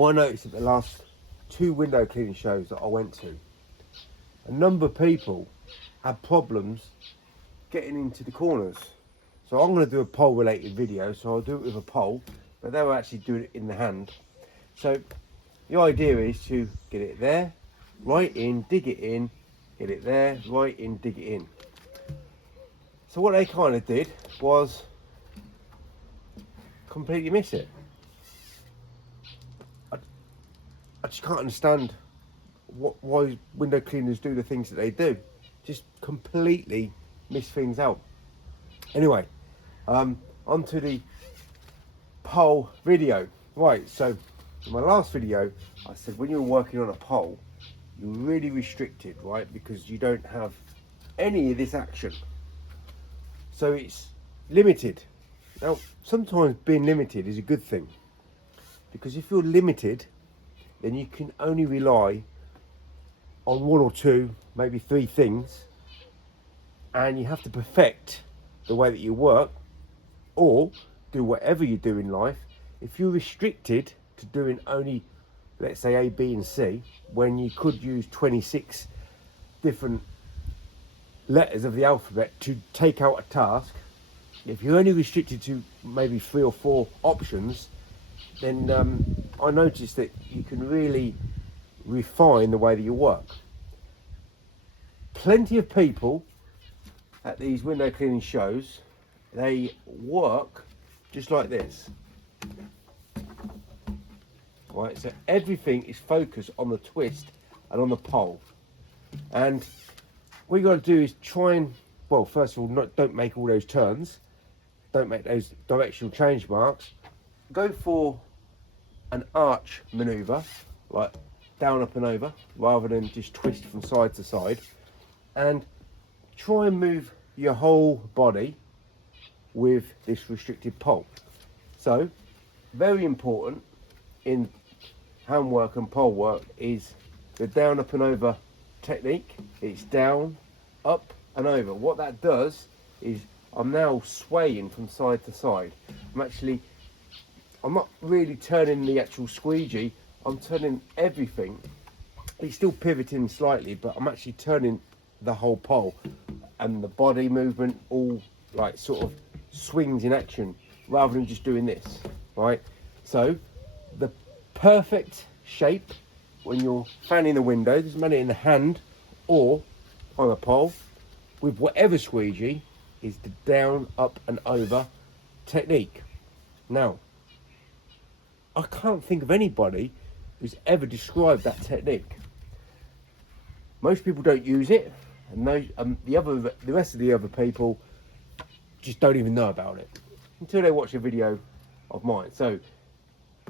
what I noticed at the last 2 window cleaning shows that I went to, a number of people had problems getting into the corners. So I'm going to do a pole related video, so I'll do it with a pole, but they were actually doing it in the hand. So the idea is to get it there, right in, dig it in, get it there, right in, dig it in. So what they kind of did was completely miss it. I just can't understand why window cleaners do the things that they do. Just completely miss things out. Anyway, onto the pole video. Right, so in my last video, I said when you're working on a pole, you're really restricted, right? Because you don't have any of this action. So it's limited. Now, sometimes being limited is a good thing. Because if you're limited, then you can only rely on 1 or 2, maybe 3 things, and you have to perfect the way that you work or do whatever you do in life. If you're restricted to doing only, let's say, A, B and C, when you could use 26 different letters of the alphabet to take out a task, if you're only restricted to maybe 3 or 4 options, then I noticed that you can really refine the way that you work. Plenty of people at these window cleaning shows, they work just like this. Right, so everything is focused on the twist and on the pole. And what you got to do is try and, well, first of all, don't make all those turns, don't make those directional change marks. Go for an arch maneuver, like down, up and over, rather than just twist from side to side, and try and move your whole body with this restricted pole. So very important in handwork and pole work is the down, up and over technique. It's down, up and over. What that does is I'm now swaying from side to side. I'm not really turning the actual squeegee, I'm turning everything. It's still pivoting slightly, but I'm actually turning the whole pole, and the body movement all like sort of swings in action rather than just doing this, right? So the perfect shape when you're fanning the window, doesn't matter in the hand or on a pole, with whatever squeegee, is the down, up and over technique. Now, I can't think of anybody who's ever described that technique. Most people don't use it, and the rest of the other people just don't even know about it until they watch a video of mine. So,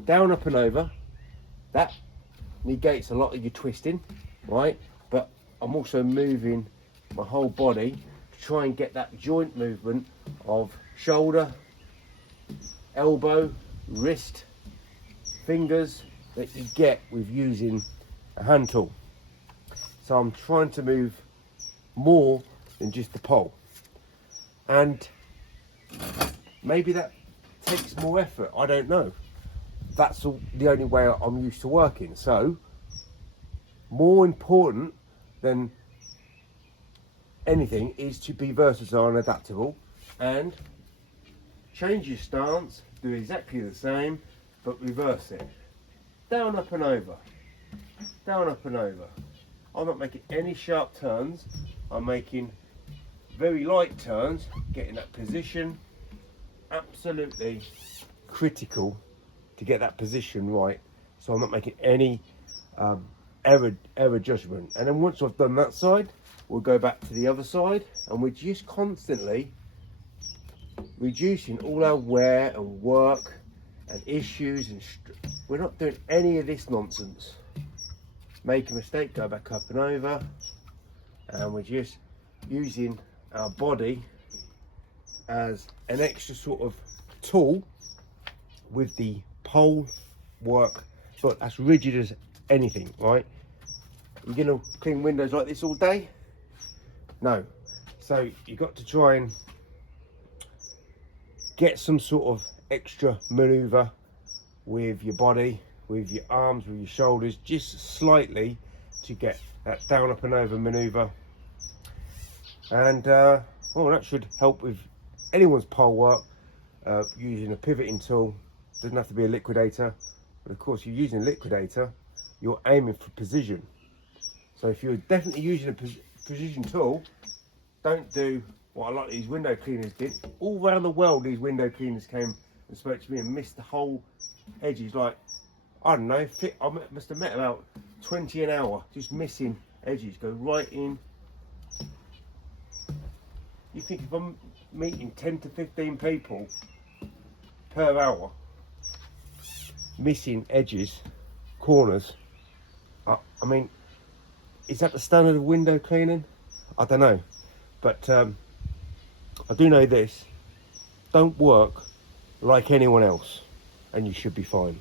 down, up and over, that negates a lot of your twisting, right? But I'm also moving my whole body to try and get that joint movement of shoulder, elbow, wrist, fingers that you get with using a hand tool. So I'm trying to move more than just the pole, and maybe that takes more effort, I don't know. That's the only way I'm used to working. So more important than anything is to be versatile and adaptable, and change your stance, do exactly the same but reverse it. Down, up and over. Down, up and over. I'm not making any sharp turns. I'm making very light turns, getting that position. Absolutely critical to get that position right. So I'm not making any error judgment. And then once I've done that side, we'll go back to the other side, and we're just constantly reducing all our wear and work and issues, and we're not doing any of this nonsense. Make a mistake, go back up and over, and we're just using our body as an extra sort of tool with the pole work, but that's rigid as anything, right? You're gonna clean windows like this all day? No. So you've got to try and get some sort of extra maneuver with your body, with your arms, with your shoulders, just slightly to get that down, up and over maneuver. And well, that should help with anyone's pole work, using a pivoting tool. Doesn't have to be a liquidator, but of course you're using a liquidator, you're aiming for precision. So if you're definitely using a precision tool, don't do what a lot of these window cleaners did. All around the world, these window cleaners came and spoke to me and missed the whole edges. Like, I don't know, I must have met about 20 an hour, just missing edges, go right in. You think if I'm meeting 10 to 15 people per hour, missing edges, corners, I mean, is that the standard of window cleaning? I don't know. But I do know this: don't work like anyone else and you should be fine.